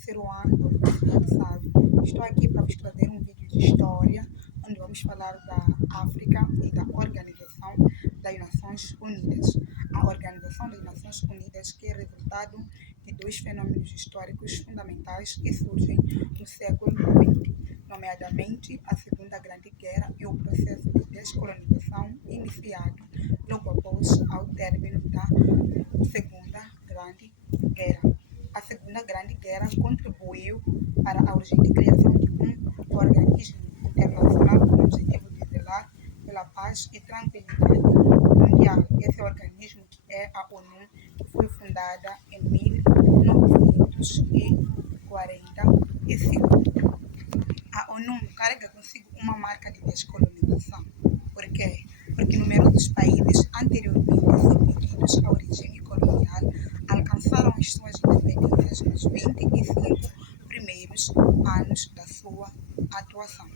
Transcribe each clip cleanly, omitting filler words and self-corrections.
terceiro ano da Universidade de Sávio. Estou aqui para vos trazer um vídeo de história, onde vamos falar da África e da Organização das Nações Unidas. A Organização das Nações Unidas, que é resultado de dois fenômenos históricos fundamentais que surgem no século XX, nomeadamente a Segunda Grande Guerra e o processo de descolonização iniciado logo após ao término da Segunda Grande Guerra. A Segunda Grande Guerra contribuiu para a urgente criação de um organismo internacional com o objetivo de zelar pela paz e tranquilidade mundial. Esse organismo, que é a ONU, que foi fundada em 1945. A ONU carrega consigo uma marca de descolonização. Por quê? Porque numerosos países anteriormente submetidos ao regime colonial alcançaram as suas independências nos 25 primeiros anos da sua atuação.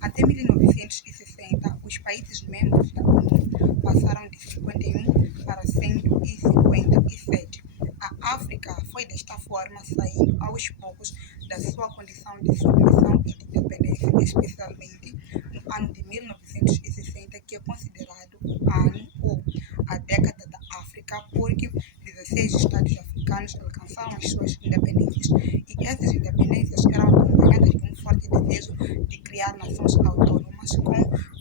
Até 1960, os países membros da ONU passaram de 51 para 157. A África foi desta forma saindo aos poucos da sua condição de submissão e de dependência, especialmente no ano de 1960, que é considerado o ano ou a década da África, porque 16 estados africanos alcançaram as suas independências, e essas independências eram acompanhadas de um forte desejo de criar nações autônomas com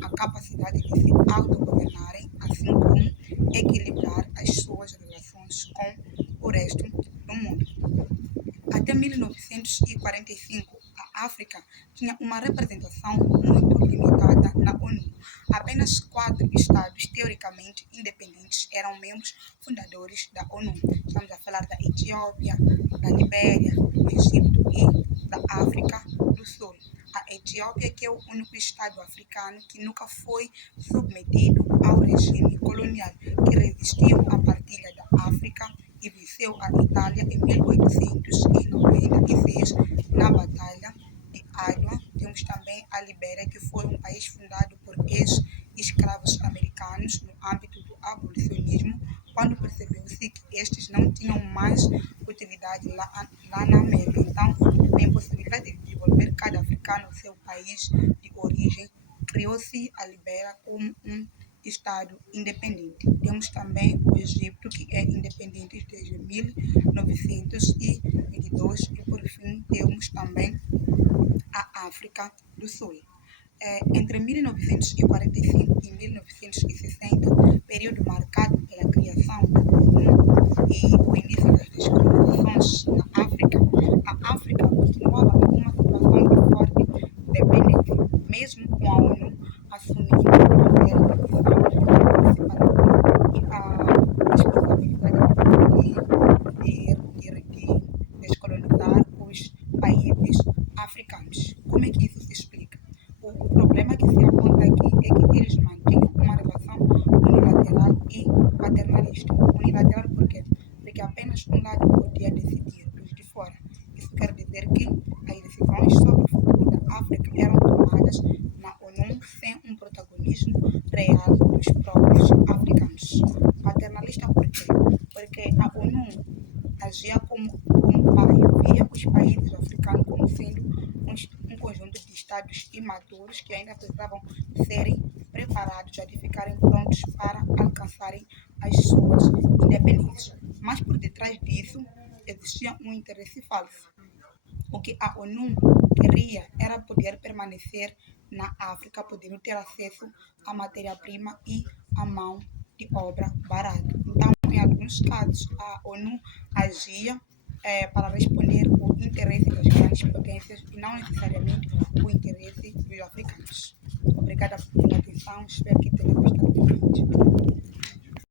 a capacidade de se autogovernarem, assim como equilibrar as suas relações com o resto do mundo. Até 1945, a África tinha uma representação muito limitada na ONU. Apenas 4 estados teoricamente independentes eram membros fundadores da ONU. Estamos a falar da Etiópia, da Libéria, do Egito e da África do Sul. A Etiópia, que é o único estado africano que nunca foi submetido ao regime colonial, que resistiu à partilha da África e venceu a Itália em 1896 na Batalha de Adwa. Temos também a Libéria, que foi um país fundado por ex-escravos americanos no âmbito do abolicionismo, quando percebeu-se que estes não tinham mais utilidade lá na América. Então, na impossibilidade de desenvolver cada africano o seu país de origem, criou-se a Libéria como um Estado independente. Temos também o Egito, que é independente desde 1922, e por fim temos também a África do Sul. Entre 1945 e 1960, período marcado pela criação da ONU e o início das descolonizações na África, a África continuava em uma situação de forte dependência, mesmo com a ONU assumindo o poder de missão e a responsabilidade de descolonizar os países africanos. Como é que isso se explica? O problema que se aponta aqui é que eles mantinham uma relação unilateral e paternalista. Unilateral por quê? Porque apenas um lado podia decidir, os de fora. Isso quer dizer que as decisões sobre o futuro da África eram tomadas na ONU sem um protagonismo real dos próprios africanos. Paternalista por quê? Porque a ONU agia como pai, via os países africanos como sendo um conjunto de estados imaturos que ainda precisavam serem preparados a de ficarem prontos para alcançarem as suas independências. Mas por detrás disso existia um interesse falso. O que a ONU queria era poder permanecer na África, podendo ter acesso à matéria-prima e à mão de obra barata. Então, em alguns casos, a ONU agia para responder o interesse das grandes potências e não necessariamente o interesse dos africanos. Obrigada pela atenção, espero que tenha gostado do vídeo.